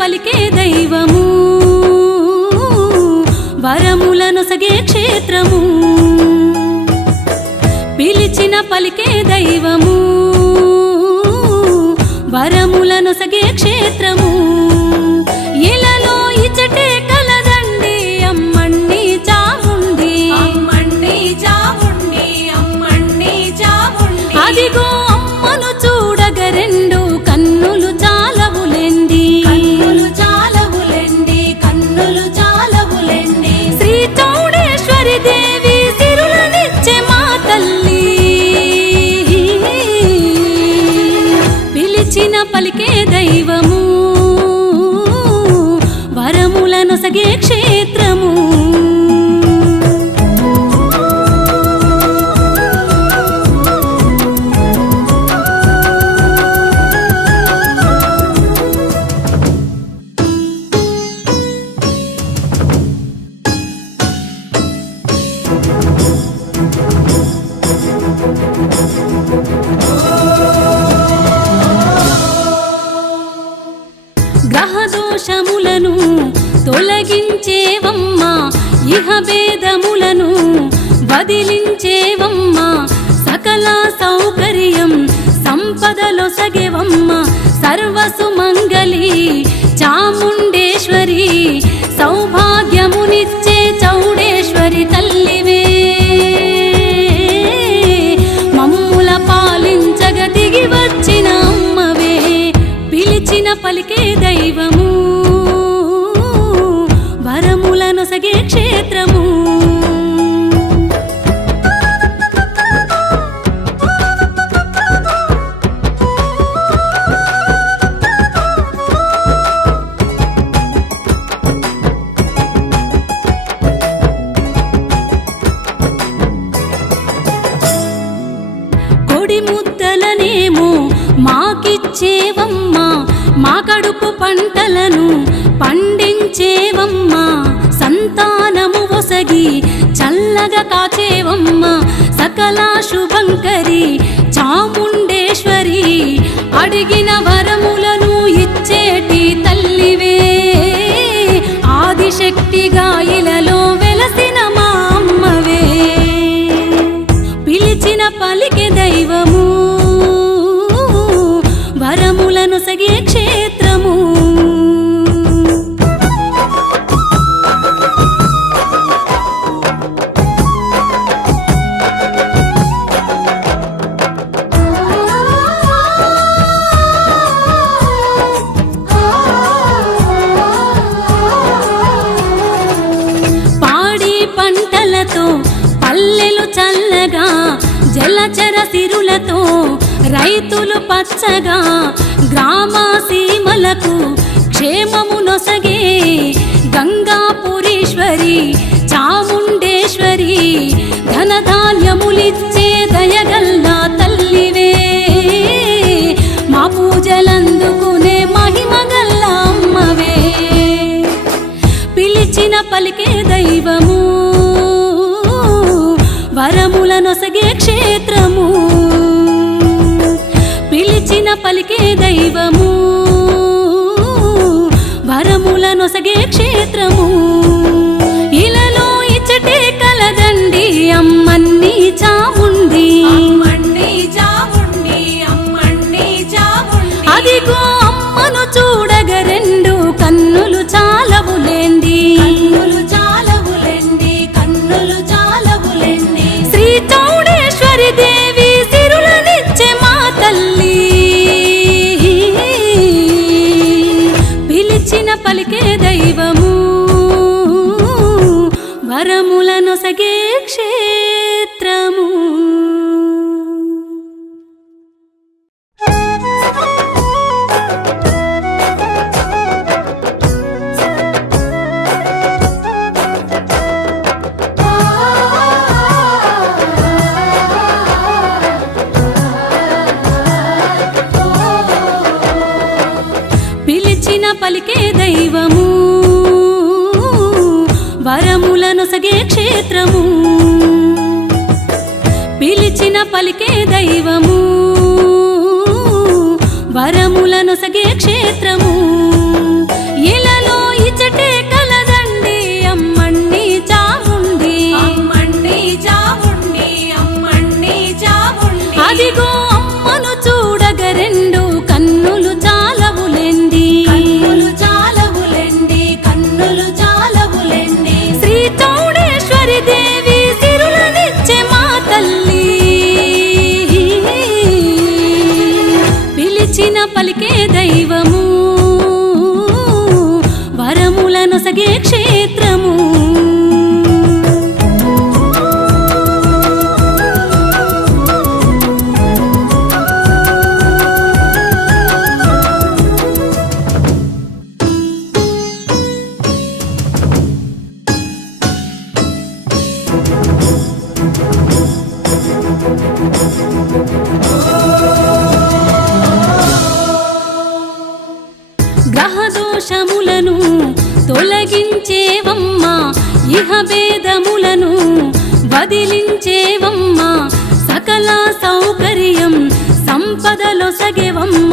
పలికే దైవము. వరములనొసగే క్షేత్రము. పిలిచిన పలికే దైవము. వరములనొసగే క్షేత్రము. కన్నులు చాలవులెండి శ్రీ చౌడేశ్వరి దేవి సిరులనిచ్చే మా తల్లి. పిలిచిన పలికే దైవము. వరములను సగే క్షే వదిలించేవమ్మా సకల సౌకర్యం సంపదలొసగెవమ్మ సర్వసుమంగళి చాముండ కడుపు పంటలను పండించేవమ్మా. సంతానము ఒసగి చల్లగా కాచేవమ్మా. సకల శుభంకరి చాముండేశ్వరి అడిగిన పల్లెలు చల్లగా జలచర సిరులతో రైతులు పచ్చగా గ్రామ సీమలకు క్షేమము నొసగే గంగాపురీశ్వరి చాముండేశ్వరి ధనధాన్యములిచ్చే దయగల్లా తల్లివే. మా పూజలందుకునే మహిమగల్లా అమ్మవే. పిలిచిన పలికే దైవము వరములనొసగే క్షేత్రము. పిలిచిన పలికే దైవము. వరములనొసగే క్షేత్రము. ఇలలో ఇచ్చటే కలదండి అమ్మన్ని చాముండి. అదిగో పలికే దైవము వరములను వరములనొసగే క్షేత్రము. పిలిచిన పలికే దైవము వరములనొసగే క్షేత్రము. దైవము. వరములనొసగే క్షేత్ర ఇహ వదిలించేవమ్మ వదిలించేవమ్మా సకల సౌకర్యం సంపదలొసగెవమ్మ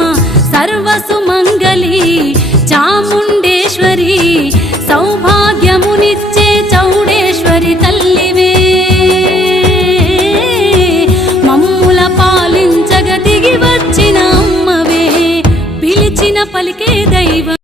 సర్వసుమంగళి చాముండేశ్వరి సౌభాగ్యమునిచ్చే చౌడేశ్వరి తల్లివే. మమ్ముల పాలించగ దిగి వచ్చిన అమ్మవే పిలిచిన పలికే దైవం